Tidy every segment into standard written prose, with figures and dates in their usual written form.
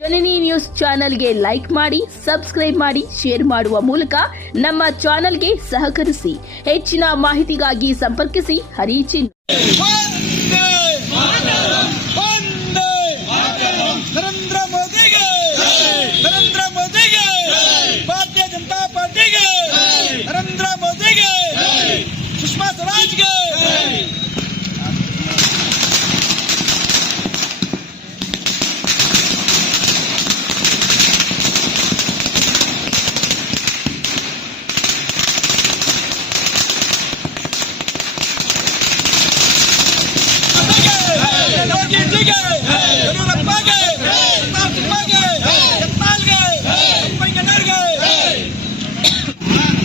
ಜನನಿ news ಚಾನೆಲ್ಗೆ like ಮಾಡಿ, subscribe ಮಾಡಿ, ಶೇರ್ ಮಾಡುವ ಮೂಲಕ ನಮ್ಮ ಚಾನೆಲ್ಗೆ ಸಹಕರಿಸಿ. ಹೆಚ್ಚಿನ ಮಾಹಿತಿಗಾಗಿ ಸಂಪರ್ಕಿಸಿ ಹರಿಚಿನ್. ನರೇಂದ್ರ ಮೋದಿಗೆ ಭಾರತೀಯ ಜನತಾ ಪಾರ್ಟಿಗೆ, ನರೇಂದ್ರ ಮೋದಿಗೆ, ಸುಷ್ಮಾ ಸ್ವರಾಜ್ಗೆ.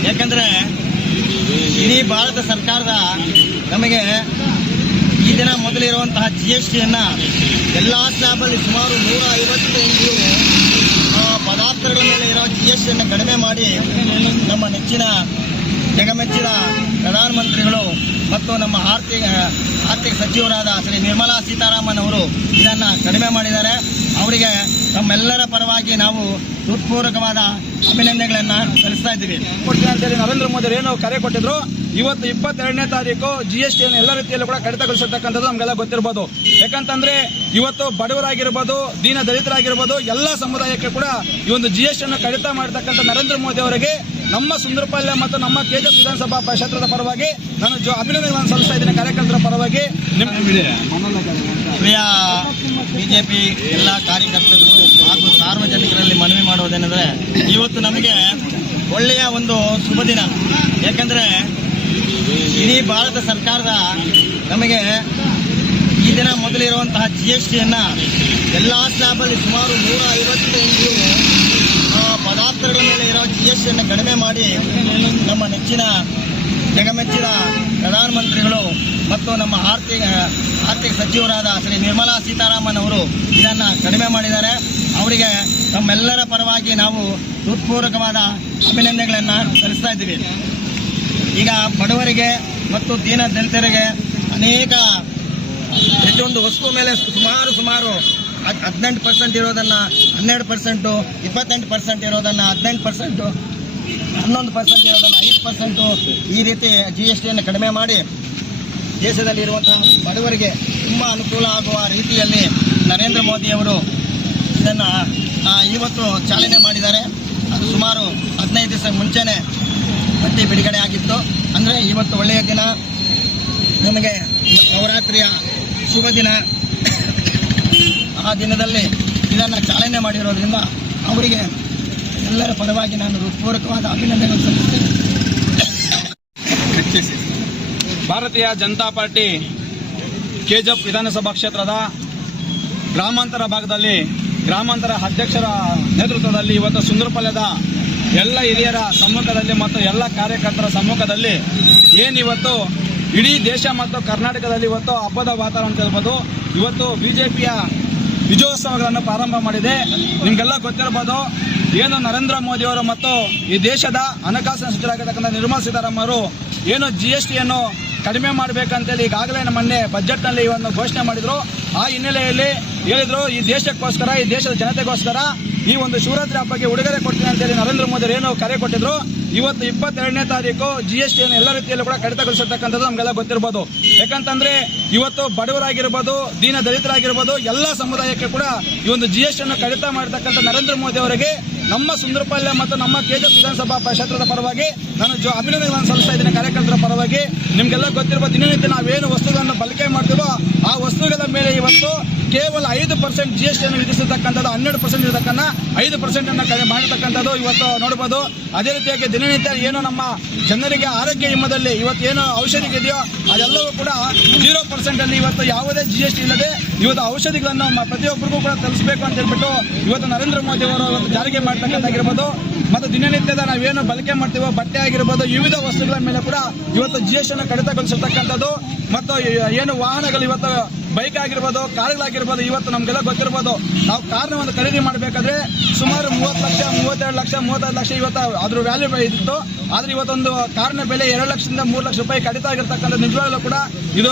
ಯಾಕಂದ್ರೆ ಇಡೀ ಭಾರತ ಸರ್ಕಾರದ ನಮಗೆ ಈ ದಿನ ಮೊದಲಿರುವಂತಹ GSTಯನ್ನ ಎಲ್ಲ ಸ್ಲ್ಯಾಬಲ್ಲಿ ಸುಮಾರು 158 ಪದಾರ್ಥಗಳ ಮೇಲೆ ಇರೋ GSTಯನ್ನ ಕಡಿಮೆ ಮಾಡಿ ನಮ್ಮ ನೆಚ್ಚಿನ ಜಗಮೆಚ್ಚಿದ ಪ್ರಧಾನಮಂತ್ರಿಗಳು ಮತ್ತು ನಮ್ಮ ಆರ್ಥಿಕ ಸಚಿವರಾದ ಶ್ರೀ ನಿರ್ಮಲಾ ಸೀತಾರಾಮನ್ ಅವರು ಇದನ್ನ ಕಡಿಮೆ ಮಾಡಿದ್ದಾರೆ. ಅವರಿಗೆ ನಮ್ಮೆಲ್ಲರ ಪರವಾಗಿ ನಾವು ಹೃತ್ಪೂರ್ವಕವಾದ ಅಭಿನಂದನೆಗಳನ್ನ ಸಲ್ಲಿಸ್ತಾ ಇದ್ದೀವಿ. ಕೊಡ್ತೀನಿ ಅಂತೇಳಿ ನರೇಂದ್ರ ಮೋದಿ ಏನು ಕರೆ ಕೊಟ್ಟಿದ್ರು. ಇವತ್ತು 22ನೇ ತಾರೀಕು GSTಯನ್ನು ಎಲ್ಲ ರೀತಿಯಲ್ಲೂ ಕೂಡ ಕಡಿತಗೊಳಿಸಿರ್ತಕ್ಕಂಥದ್ದು ನಮಗೆಲ್ಲ ಗೊತ್ತಿರಬಹುದು. ಯಾಕಂತಂದ್ರೆ ಇವತ್ತು ಬಡವರಾಗಿರ್ಬೋದು, ದೀನ ದಲಿತರಾಗಿರ್ಬೋದು, ಎಲ್ಲ ಸಮುದಾಯಕ್ಕೆ ಕೂಡ ಈ ಒಂದು GSTಯನ್ನು ಕಡಿತ ಮಾಡತಕ್ಕಂಥ ನರೇಂದ್ರ ಮೋದಿ ಅವರಿಗೆ ನಮ್ಮ ಸುಂದರಪಾಳ್ಯ ಮತ್ತು ನಮ್ಮ KGF ವಿಧಾನಸಭಾ ಕ್ಷೇತ್ರದ ಪರವಾಗಿ ನಾನು ಅಭಿನಂದನೆಗಳನ್ನು ಸಲ್ಲಿಸ್ತಾ ಇದ್ದೇನೆ. ಕಾರ್ಯಕರ್ತರ ಪರವಾಗಿ ಪ್ರಿಯ ಬಿಜೆಪಿ ಎಲ್ಲ ಕಾರ್ಯಕರ್ತರು ಹಾಗೂ ಸಾರ್ವಜನಿಕರಲ್ಲಿ ಮನವಿ ಮಾಡುವುದೇನೆಂದರೆ, ಇವತ್ತು ನಮಗೆ ಒಳ್ಳೆಯ ಒಂದು ಶುಭ ದಿನ. ಯಾಕಂದ್ರೆ ಇಡೀ ಭಾರತ ಸರ್ಕಾರದ ನಮಗೆ ಈ ದಿನ ಮೊದಲಿರುವಂತಹ GSTಯನ್ನ ಎಲ್ಲ ಸ್ಲ್ಯಾಬಲ್ಲಿ ಸುಮಾರು 158 ಪದಾರ್ಥಗಳ ಮೇಲೆ ಇರೋ GSTಯನ್ನ ಕಡಿಮೆ ಮಾಡಿ ನಮ್ಮ ನೆಚ್ಚಿನ ಜಗಮೆಚ್ಚಿದ ಪ್ರಧಾನಮಂತ್ರಿಗಳು ಮತ್ತು ನಮ್ಮ ಆರ್ಥಿಕ ಸಚಿವರಾದ ಶ್ರೀ ನಿರ್ಮಲಾ ಸೀತಾರಾಮನ್ ಅವರು ಇದನ್ನ ಕಡಿಮೆ ಮಾಡಿದ್ದಾರೆ. ಅವರಿಗೆ ನಮ್ಮೆಲ್ಲರ ಪರವಾಗಿ ನಾವು ಹೃತ್ಪೂರ್ವಕವಾದ ಅಭಿನಂದನೆಗಳನ್ನ ಸಲ್ಲಿಸ್ತಾ ಇದ್ದೀವಿ. ಈಗ ಬಡವರಿಗೆ ಮತ್ತು ದೀನ ದಲಿತರಿಗೆ ಅನೇಕ ಪ್ರತಿಯೊಂದು ವಸ್ತು ಮೇಲೆ ಸುಮಾರು 18% ಇರೋದನ್ನ 12%, 28% ಇರೋದನ್ನ 18%, 11% ಇರೋದನ್ನ 5% ಈ ರೀತಿ GSTಯನ್ನು ಕಡಿಮೆ ಮಾಡಿ ದೇಶದಲ್ಲಿರುವಂತಹ ಬಡವರಿಗೆ ತುಂಬ ಅನುಕೂಲ ಆಗುವ ರೀತಿಯಲ್ಲಿ ನರೇಂದ್ರ ಮೋದಿಯವರು ಇದನ್ನು ಇವತ್ತು ಚಾಲನೆ ಮಾಡಿದ್ದಾರೆ. ಅದು ಸುಮಾರು 15 ದಿವಸ ಮುಂಚೆನೆ ಪಟ್ಟಿ ಬಿಡುಗಡೆ ಆಗಿತ್ತು. ಅಂದರೆ ಇವತ್ತು ಒಳ್ಳೆಯ ದಿನ, ನಮಗೆ ನವರಾತ್ರಿಯ ಶುಭ ದಿನ. ಆ ದಿನದಲ್ಲಿ ಇದನ್ನು ಚಾಲನೆ ಮಾಡಿರೋದ್ರಿಂದ ಅವರಿಗೆ ಎಲ್ಲರ ಪರವಾಗಿ ನಾನು ಹೃತ್ಪೂರ್ವಕವಾದ ಅಭಿನಂದನೆಗಳು ಸಲ್ಲಿಸ್ತೇನೆ. ಭಾರತೀಯ ಜನತಾ ಪಾರ್ಟಿ KGF ವಿಧಾನಸಭಾ ಕ್ಷೇತ್ರದ ಗ್ರಾಮಾಂತರ ಭಾಗದಲ್ಲಿ ಗ್ರಾಮಾಂತರ ಅಧ್ಯಕ್ಷರ ನೇತೃತ್ವದಲ್ಲಿ ಇವತ್ತು ಸುಂದರಪಾಳ್ಯದ ಎಲ್ಲ ಹಿರಿಯರ ಸಮ್ಮುಖದಲ್ಲಿ ಮತ್ತು ಎಲ್ಲ ಕಾರ್ಯಕರ್ತರ ಸಮ್ಮುಖದಲ್ಲಿ ಏನಿವತ್ತು ಇಡೀ ದೇಶ ಮತ್ತು ಕರ್ನಾಟಕದಲ್ಲಿ ಇವತ್ತು ಹಬ್ಬದ ವಾತಾವರಣ ಅಂತ ಹೇಳ್ಬೋದು. ಇವತ್ತು ಬಿಜೆಪಿಯ ವಿಜಯೋತ್ಸವಗಳನ್ನು ಪ್ರಾರಂಭ ಮಾಡಿದೆ. ನಿಮಗೆಲ್ಲ ಗೊತ್ತಿರಬಹುದು, ಏನು ನರೇಂದ್ರ ಮೋದಿ ಅವರು ಮತ್ತು ಈ ದೇಶದ ಹಣಕಾಸಿನ ಸಚಿವರಾಗಿರ್ತಕ್ಕಂಥ ನಿರ್ಮಲಾ ಸೀತಾರಾಮನ್ ಅವರು ಏನು GSTಯನ್ನು ಕಡಿಮೆ ಮಾಡಬೇಕಂತೇಳಿ ಈಗಾಗಲೇ ಮೊನ್ನೆ ಬಜೆಟ್ನಲ್ಲಿ ಒಂದು ಘೋಷಣೆ ಮಾಡಿದ್ರು. ಆ ಹಿನ್ನೆಲೆಯಲ್ಲಿ ಹೇಳಿದ್ರು, ಈ ದೇಶಕ್ಕೋಸ್ಕರ, ಈ ದೇಶದ ಜನತೆಗೋಸ್ಕರ ಈ ಒಂದು ಶಿವರಾತ್ರಿ ಹಬ್ಬಕ್ಕೆ ಉಡುಗೊರೆ ಕೊಡ್ತೀನಿ ಅಂತೇಳಿ ನರೇಂದ್ರ ಮೋದಿ ಏನು ಕರೆ ಕೊಟ್ಟಿದ್ರು. ಇವತ್ತು 22ನೇ ತಾರೀಕು GSTಯನ್ನು ಎಲ್ಲ ರೀತಿಯಲ್ಲೂ ಕೂಡ ಕಡಿತಗೊಳಿಸಿರ್ತಕ್ಕಂಥದ್ದು ನಮಗೆಲ್ಲ ಗೊತ್ತಿರಬಹುದು. ಯಾಕಂತಂದ್ರೆ ಇವತ್ತು ಬಡವರಾಗಿರ್ಬೋದು, ದೀನ ದಲಿತರಾಗಿರ್ಬೋದು, ಎಲ್ಲ ಸಮುದಾಯಕ್ಕೆ ಕೂಡ ಈ ಒಂದು GSTಯನ್ನು ಕಡಿತ ಮಾಡತಕ್ಕಂಥ ನರೇಂದ್ರ ಮೋದಿ ಅವರಿಗೆ ನಮ್ಮ ಸುಂದರಪಾಳ್ಯ ಮತ್ತು ನಮ್ಮ KGF ವಿಧಾನಸಭಾ ಕ್ಷೇತ್ರದ ಪರವಾಗಿ ನಾನು ಅಭಿನಂದನೆಗಳನ್ನು ಸಲ್ಲಿಸ್ತಾ ಇದ್ದೇನೆ. ಕಾರ್ಯಕರ್ತರ ಪರವಾಗಿ ನಿಮಗೆಲ್ಲ ಗೊತ್ತಿರಬಹುದು, ದಿನನಿತ್ಯ ನಾವೇನು ವಸ್ತುಗಳನ್ನು ಬಳಕೆ ಮಾಡ್ತೀವೋ ಆ ವಸ್ತುಗಳ ಮೇಲೆ ಇವತ್ತು ಕೇವಲ 5% GSTಯನ್ನು ವಿಧಿಸತಕ್ಕಂಥದ್ದು, 12% ಇರತಕ್ಕಂಥ 5% ಅನ್ನು ಕಡಿಮೆ ಮಾಡತಕ್ಕಂಥದ್ದು ಇವತ್ತು ನೋಡಬಹುದು. ಅದೇ ರೀತಿಯಾಗಿ ದಿನನಿತ್ಯ ಏನು ನಮ್ಮ ಜನರಿಗೆ ಆರೋಗ್ಯ ವಿಮದಲ್ಲಿ ಇವತ್ತು ಏನು ಔಷಧಿಗೆ ಇದೆಯೋ ಅದೆಲ್ಲವೂ ಕೂಡ 0% ಅಲ್ಲಿ ಇವತ್ತು ಯಾವುದೇ GST ಇಲ್ಲದೆ ಇವತ್ತು ಔಷಧಿಗಳನ್ನು ಪ್ರತಿಯೊಬ್ಬರಿಗೂ ಕೂಡ ತಲುಪಿಸಬೇಕು ಅಂತ ಹೇಳ್ಬಿಟ್ಟು ಇವತ್ತು ನರೇಂದ್ರ ಮೋದಿ ಅವರು ಜಾರಿಗೆ ಮಾಡ್ತಕ್ಕಂಥಾಗಿರ್ಬೋದು. ಮತ್ತು ದಿನನಿತ್ಯದ ನಾವೇನು ಬಳಕೆ ಮಾಡ್ತೀವೋ ಬಟ್ಟೆ ಆಗಿರ್ಬೋದು, ವಿವಿಧ ವಸ್ತುಗಳ ಮೇಲೆ ಕೂಡ ಇವತ್ತು GSTಯನ್ನು ಕಡಿತಗೊಳಿಸಿರ್ತಕ್ಕಂಥದ್ದು. ಮತ್ತು ಏನು ವಾಹನಗಳು ಇವತ್ತು ಬೈಕ್ ಆಗಿರ್ಬೋದು, ಕಾರ್ಗಳಾಗಿರ್ಬೋದು, ಇವತ್ತು ನಮಗೆಲ್ಲ ಗೊತ್ತಿರ್ಬೋದು, ನಾವು ಕಾರ್ನ ಒಂದು ಖರೀದಿ ಮಾಡಬೇಕಾದ್ರೆ ಸುಮಾರು 30 ಲಕ್ಷ, 32 32 ಲಕ್ಷ 35 ಲಕ್ಷ ಇವತ್ತು ಅದ್ರ ವ್ಯಾಲ್ಯೂ ಇತ್ತು. ಆದ್ರೆ ಇವತ್ತೊಂದು ಕಾರಿನ ಬೆಲೆ 2 ಲಕ್ಷದಿಂದ 3 ಲಕ್ಷ ರೂಪಾಯಿ ಕಡಿತ ಆಗಿರ್ತಕ್ಕಂಥ ನಿಜವಾಗ್ಲೂ ಕೂಡ ಇದು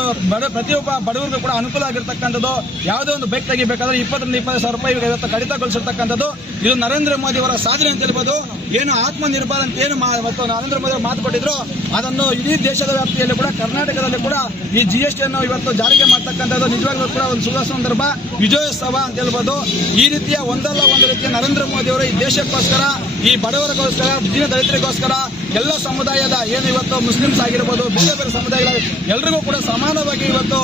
ಪ್ರತಿಯೊಬ್ಬ ಬಡವರಿಗೂ ಕೂಡ ಅನುಕೂಲ ಆಗಿರ್ತಕ್ಕಂಥದ್ದು. ಯಾವುದೇ ಒಂದು ಬೈಕ್ ತೆಗಿಬೇಕಾದ್ರೆ 20-25 ಸಾವಿರ ರೂಪಾಯಿ ಇವತ್ತು ಕಡಿತಗೊಳಿಸಿರ್ತಕ್ಕಂಥದ್ದು ಇದು ನರೇಂದ್ರ ಮೋದಿ ಅವರ ಸಾಧನೆ ಅಂತ ಹೇಳ್ಬೋದು. ಏನು ಆತ್ಮನಿರ್ಭರ ಅಂತ ಏನು ಇವತ್ತು ನರೇಂದ್ರ ಮೋದಿ ಅವರು ಮಾತು ಕೊಟ್ಟಿದ್ರು ಅದನ್ನು ಇಡೀ ದೇಶದ ವ್ಯಾಪ್ತಿಯಲ್ಲಿ ಕೂಡ ಕರ್ನಾಟಕದಲ್ಲಿ ಕೂಡ ಈ GST ಅನ್ನು ಇವತ್ತು ಜಾರಿಗೆ ಮಾಡ್ತಕ್ಕಂಥದ್ದು ನಿಜವಾಗ್ಲೂ ಕೂಡ ಒಂದು ಶುಭ ಸಂದರ್ಭ, ವಿಜಯೋತ್ಸವ ಅಂತ ಹೇಳ್ಬೋದು. ಈ ರೀತಿಯ ಒಂದಲ್ಲ ಒಂದು ರೀತಿಯ ನರೇಂದ್ರ ಮೋದಿ ಅವರು ಈ ದೇಶಕ್ಕೋಸ್ಕರ, ಈ ಬಡವರಿಗೋಸ್ಕರ, ದೀನ ದಲಿತರಿಗೋಸ್ಕರ, ಎಲ್ಲ ಸಮುದಾಯದ ಏನು ಇವತ್ತು ಮುಸ್ಲಿಮ್ಸ್ ಆಗಿರ್ಬೋದು, ಬೇರೆ ಬೇರೆ ಸಮುದಾಯಗಳ ಎಲ್ರಿಗೂ ಕೂಡ ಸಮಾನವಾಗಿ ಇವತ್ತು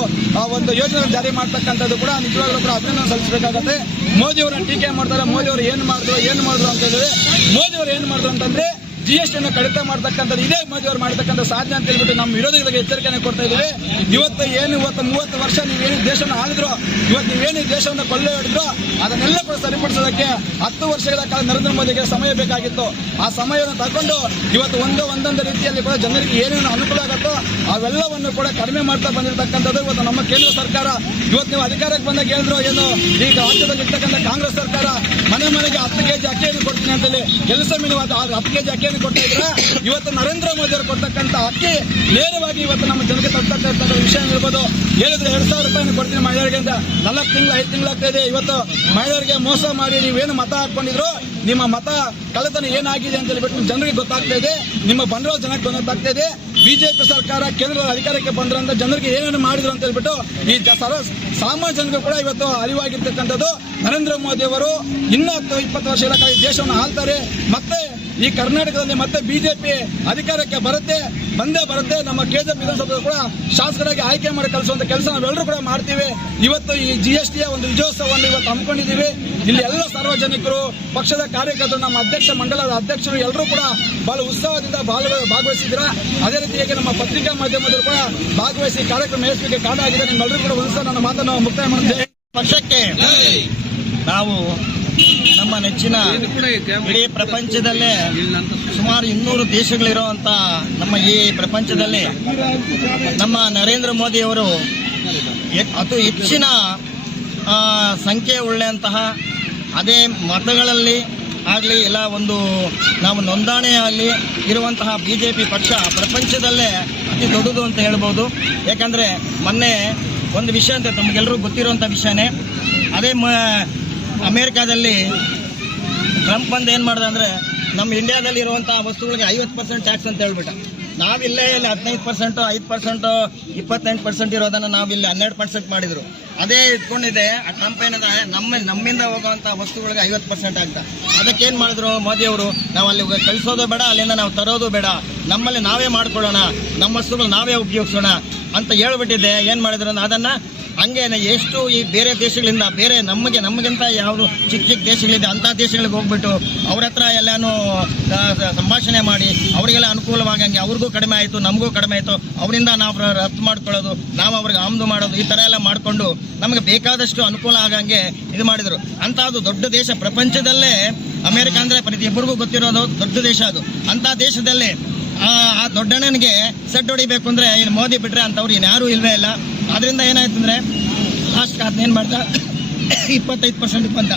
ಒಂದು ಯೋಜನೆ ಜಾರಿ ಮಾಡ್ತಕ್ಕಂಥದ್ದು ಕೂಡ ನಿಜವಾಗ್ಲೂ ಕೂಡ ಅಭಿನಂದನೆ ಸಲ್ಲಿಸಬೇಕಾಗತ್ತೆ. ಮೋದಿ ಅವರನ್ನ ಟೀಕೆ ಮಾಡ್ತಾರೆ, ಮೋದಿ ಅವರು ಏನು ಮಾಡಿದ್ರು ಅಂತ ಹೇಳಿದ್ರೆ, ಮೋದಿ ಅವರು ಏನು ಮಾಡಿದ್ರು ಅಂತಂದ್ರೆ GST ಅನ್ನು ಕಡಿತ ಮಾಡ್ತಕ್ಕಂಥದ್ದು ಇದೇ ಮೋದಿ ಅವರು ಮಾಡತಕ್ಕಂಥ ಸಾಧನೆ ಅಂತ ಹೇಳ್ಬಿಟ್ಟು ನಮ್ಮ ವಿರೋಧಿಗಳಿಗೆ ಎಚ್ಚರಿಕೆಯನ್ನು ಕೊಡ್ತಾ ಇದ್ದೀವಿ. ಇವತ್ತು 30 ವರ್ಷ ನೀವೇನು ದೇಶವನ್ನು ಆಳಿದ್ರು, ಇವತ್ತು ನೀವೇನು ದೇಶವನ್ನು ಕೊಳ್ಳೆ ಹೊಡೆದ್ರು ಅದನ್ನೆಲ್ಲ ಕೂಡ ಸರಿಪಡಿಸೋದಕ್ಕೆ 10 ವರ್ಷಗಳ ಕಾಲ ನರೇಂದ್ರ ಮೋದಿಗೆ ಸಮಯ ಬೇಕಾಗಿತ್ತು. ಆ ಸಮಯವನ್ನು ತಗೊಂಡು ಇವತ್ತು ಒಂದೊಂದು ರೀತಿಯಲ್ಲಿ ಕೂಡ ಜನರಿಗೆ ಏನೇನು ಅನುಕೂಲ ಆಗುತ್ತೋ ಅವೆಲ್ಲವನ್ನು ಕೂಡ ಕಡಿಮೆ ಮಾಡ್ತಾ ಬಂದಿರತಕ್ಕಂಥದ್ದು ಇವತ್ತು ನಮ್ಮ ಕೇಂದ್ರ ಸರ್ಕಾರ. ಇವತ್ತು ನೀವು ಅಧಿಕಾರಕ್ಕೆ ಬಂದಾಗ ಹೇಳಿದ್ರು ಏನು ಈಗ ರಾಜ್ಯದಲ್ಲಿ ಇರ್ತಕ್ಕಂಥ ಕಾಂಗ್ರೆಸ್ ಸರ್ಕಾರ ಮನೆಗೆ 10 ಕೆಜಿ ಅಕ್ಕಿಯನ್ನು ಕೊಡ್ತೀನಿ ಅಂತೇಳಿ ಕೆಲಸ ನೀವು 10 ಕೆಜಿ ಅಕ್ಕಿಯನ್ನು ಕೊಡ್ತಾ ಇದ್ರ. ಇವತ್ತು ನರೇಂದ್ರ ಮೋದಿ ಅವರು ಕೊಡ್ತಕ್ಕಂಥ ಅಕ್ಕಿ ನೇರವಾಗಿ ಇವತ್ತು ನಮ್ಮ ಜನಕ್ಕೆ ತರ್ತಕ್ಕಂಥ ವಿಷಯ ಇರ್ಬೋದು. ಹೇಳಿದ್ರೆ 2,000 ರೂಪಾಯಿ ಕೊಡ್ತೀನಿ ಮಹಿಳೆಯರಿಗೆ ಅಂತ 4 ತಿಂಗಳು 5 ತಿಂಗಳಾಗ್ತಾ ಇದೆ. ಇವತ್ತು ಮಹಿಳೆಯರಿಗೆ ಮೋಸ ಮಾಡಿ ನೀವೇನು ಮತ ಹಾಕೊಂಡಿದ್ರು ನಿಮ್ಮ ಮತ ಕಳ್ಳತನ ಏನಾಗಿದೆ ಅಂತ ಹೇಳ್ಬಿಟ್ಟು ಜನರಿಗೆ ಗೊತ್ತಾಗ್ತಾ ಇದೆ, ನಿಮ್ಮ ಬಂಡವಾಳ ಜನಕ್ಕೆ ಗೊತ್ತಾಗ್ತಾ ಇದೆ. ಬಿಜೆಪಿ ಸರ್ಕಾರ ಕೇಂದ್ರದ ಅಧಿಕಾರಕ್ಕೆ ಬಂದ್ರಂತ ಜನರಿಗೆ ಏನೇನು ಮಾಡಿದ್ರು ಅಂತ ಹೇಳ್ಬಿಟ್ಟು ಈ ಸಾಮಾನ್ಯ ಜನರು ಕೂಡ ಇವತ್ತು ಅರಿವಾಗಿರ್ತಕ್ಕಂಥದ್ದು. ನರೇಂದ್ರ ಮೋದಿ ಅವರು ಇನ್ನೂ 10-20 ವರ್ಷಗಳ ಕಾಲ ದೇಶವನ್ನು ಆಳ್ತಾರೆ. ಮತ್ತೆ ಈ ಕರ್ನಾಟಕದಲ್ಲಿ ಮತ್ತೆ ಬಿಜೆಪಿ ಅಧಿಕಾರಕ್ಕೆ ಬಂದೇ ಬರುತ್ತೆ. ನಮ್ಮ ಕೆಜೆಪಿ ವಿಧಾನಸಭೆ ಕೂಡ ಶಾಸಕರಾಗಿ ಆಯ್ಕೆ ಮಾಡಿ ಕಳಿಸುವಂತ ಕೆಲಸ ನಾವೆಲ್ಲರೂ ಕೂಡ ಮಾಡ್ತೀವಿ. ಇವತ್ತು ಈ GST ಒಂದು ವಿಜಯೋತ್ಸವವನ್ನು ಇವತ್ತು ಹಮ್ಮಿಕೊಂಡಿದ್ದೀವಿ. ಇಲ್ಲಿ ಎಲ್ಲ ಸಾರ್ವಜನಿಕರು, ಪಕ್ಷದ ಕಾರ್ಯಕರ್ತರು, ನಮ್ಮ ಅಧ್ಯಕ್ಷ ಮಂಡಲದ ಅಧ್ಯಕ್ಷರು ಎಲ್ಲರೂ ಕೂಡ ಬಹಳ ಉತ್ಸಾಹದಿಂದ ಭಾಗವಹಿಸಿದ್ರ. ಅದೇ ರೀತಿಯಾಗಿ ನಮ್ಮ ಪತ್ರಿಕಾ ಮಾಧ್ಯಮದವರು ಕೂಡ ಭಾಗವಹಿಸಿ ಕಾರ್ಯಕ್ರಮ ಯಶಸ್ವಿಗೆ ಕಾರಣ ಆಗಿದೆ. ನಿಮ್ಮೆಲ್ಲರೂ ಕೂಡ ಒಂದು ನನ್ನ ಮಾತನ್ನು ಮುಕ್ತಾಯ ಮಾಡುತ್ತೇವೆ. ಪಕ್ಷಕ್ಕೆ ನಾವು ನಮ್ಮ ನೆಚ್ಚಿನ ಇಡೀ ಪ್ರಪಂಚದಲ್ಲೇ ಸುಮಾರು 200 ದೇಶಗಳಿರುವಂತ ನಮ್ಮ ಈ ಪ್ರಪಂಚದಲ್ಲಿ ನಮ್ಮ ನರೇಂದ್ರ ಮೋದಿ ಅವರು ಅತಿ ಹೆಚ್ಚಿನ ಸಂಖ್ಯೆ ಉಳ್ಳಂತಹ, ಅದೇ ಮತಗಳಲ್ಲಿ ಆಗಲಿ ಇಲ್ಲ ಒಂದು ನಾವು ನೋಂದಣಿ ಆಗಲಿ ಇರುವಂತಹ BJP ಪಕ್ಷ ಪ್ರಪಂಚದಲ್ಲೇ ಅತಿ ದೊಡ್ಡದು ಅಂತ ಹೇಳ್ಬೋದು. ಯಾಕಂದರೆ ಮೊನ್ನೆ ಒಂದು ವಿಷಯ ಅಂತ ತಮಗೆಲ್ಲರೂ ಗೊತ್ತಿರುವಂಥ ವಿಷಯನೇ, ಅದೇ ಅಮೇರಿಕಾದಲ್ಲಿ ಟ್ರಂಪ್ ಬಂದು ಏನು ಮಾಡ್ದ ಅಂದರೆ ನಮ್ಮ ಇಂಡಿಯಾದಲ್ಲಿ ಇರುವಂಥ ವಸ್ತುಗಳಿಗೆ 50% ಟ್ಯಾಕ್ಸ್ ಅಂತ ಹೇಳ್ಬಿಟ್ಟ. ನಾವಿಲ್ಲೇ ಇಲ್ಲಿ 15%, 5%, 28% ಇರೋದನ್ನು ನಾವಿಲ್ಲಿ 12% ಮಾಡಿದ್ರು. ಅದೇ ಇಟ್ಕೊಂಡಿದೆ ಟ್ರಂಪ್ ಏನಂದ್ರೆ ನಮ್ಮಿಂದ ಹೋಗುವಂಥ ವಸ್ತುಗಳಿಗೆ 50% ಆಗ್ತಾ. ಅದಕ್ಕೇನು ಮಾಡಿದ್ರು ಮೋದಿ ಅವರು, ನಾವು ಅಲ್ಲಿ ಕಳಿಸೋದು ಬೇಡ, ಅಲ್ಲಿಂದ ನಾವು ತರೋದು ಬೇಡ, ನಮ್ಮಲ್ಲಿ ನಾವೇ ಮಾಡ್ಕೊಳ್ಳೋಣ, ನಮ್ಮ ವಸ್ತುಗಳು ನಾವೇ ಉಪಯೋಗಿಸೋಣ ಅಂತ ಹೇಳ್ಬಿಟ್ಟಿದ್ದೆ. ಏನು ಮಾಡಿದ್ರು ಅಂದ್ರೆ ಅದನ್ನು ಹಂಗೇನೆ ಎಷ್ಟು ಈ ಬೇರೆ ದೇಶಗಳಿಂದ ಬೇರೆ ನಮಗಿಂತ ಯಾವುದು ಚಿಕ್ಕ ದೇಶಗಳಿದೆ ಅಂಥ ದೇಶಗಳಿಗೆ ಹೋಗ್ಬಿಟ್ಟು ಅವ್ರ ಹತ್ರ ಎಲ್ಲಾನು ಸಂಭಾಷಣೆ ಮಾಡಿ ಅವರಿಗೆಲ್ಲ ಅನುಕೂಲವಾಗಂಗೆ ಅವ್ರಿಗೂ ಕಡಿಮೆ ಆಯಿತು, ನಮಗೂ ಕಡಿಮೆ ಆಯಿತು, ಅವರಿಂದ ನಾವು ರಫ್ತು ಮಾಡ್ಕೊಳ್ಳೋದು, ನಾವು ಅವ್ರಿಗೆ ಆಮದು ಮಾಡೋದು, ಈ ಥರ ಎಲ್ಲ ಮಾಡಿಕೊಂಡು ನಮಗೆ ಬೇಕಾದಷ್ಟು ಅನುಕೂಲ ಆಗಂಗೆ ಇದು ಮಾಡಿದರು. ಅಂಥದ್ದು ದೊಡ್ಡ ದೇಶ ಪ್ರಪಂಚದಲ್ಲೇ ಅಮೆರಿಕ ಅಂದರೆ ಪ್ರತಿಯೊಬ್ಬರಿಗೂ ಗೊತ್ತಿರೋದು ದೊಡ್ಡ ದೇಶ ಅದು. ಅಂಥ ದೇಶದಲ್ಲಿ ಆ ದೊಡ್ಡಣ್ಣನಿಗೆ ಸೆಟ್ ಹೊಡಿಬೇಕು ಅಂದರೆ ಇಲ್ಲಿ ಮೋದಿ ಬಿಟ್ಟರೆ ಅಂಥವ್ರು ಇನ್ಯಾರೂ ಇಲ್ವೇ ಇಲ್ಲ. ಅದರಿಂದ ಏನಾಯ್ತು ಅಂದರೆ ಲಾಸ್ಟ್ ಅದನ್ನೇನು ಮಾಡ್ತಾ 25% ಬಂದ.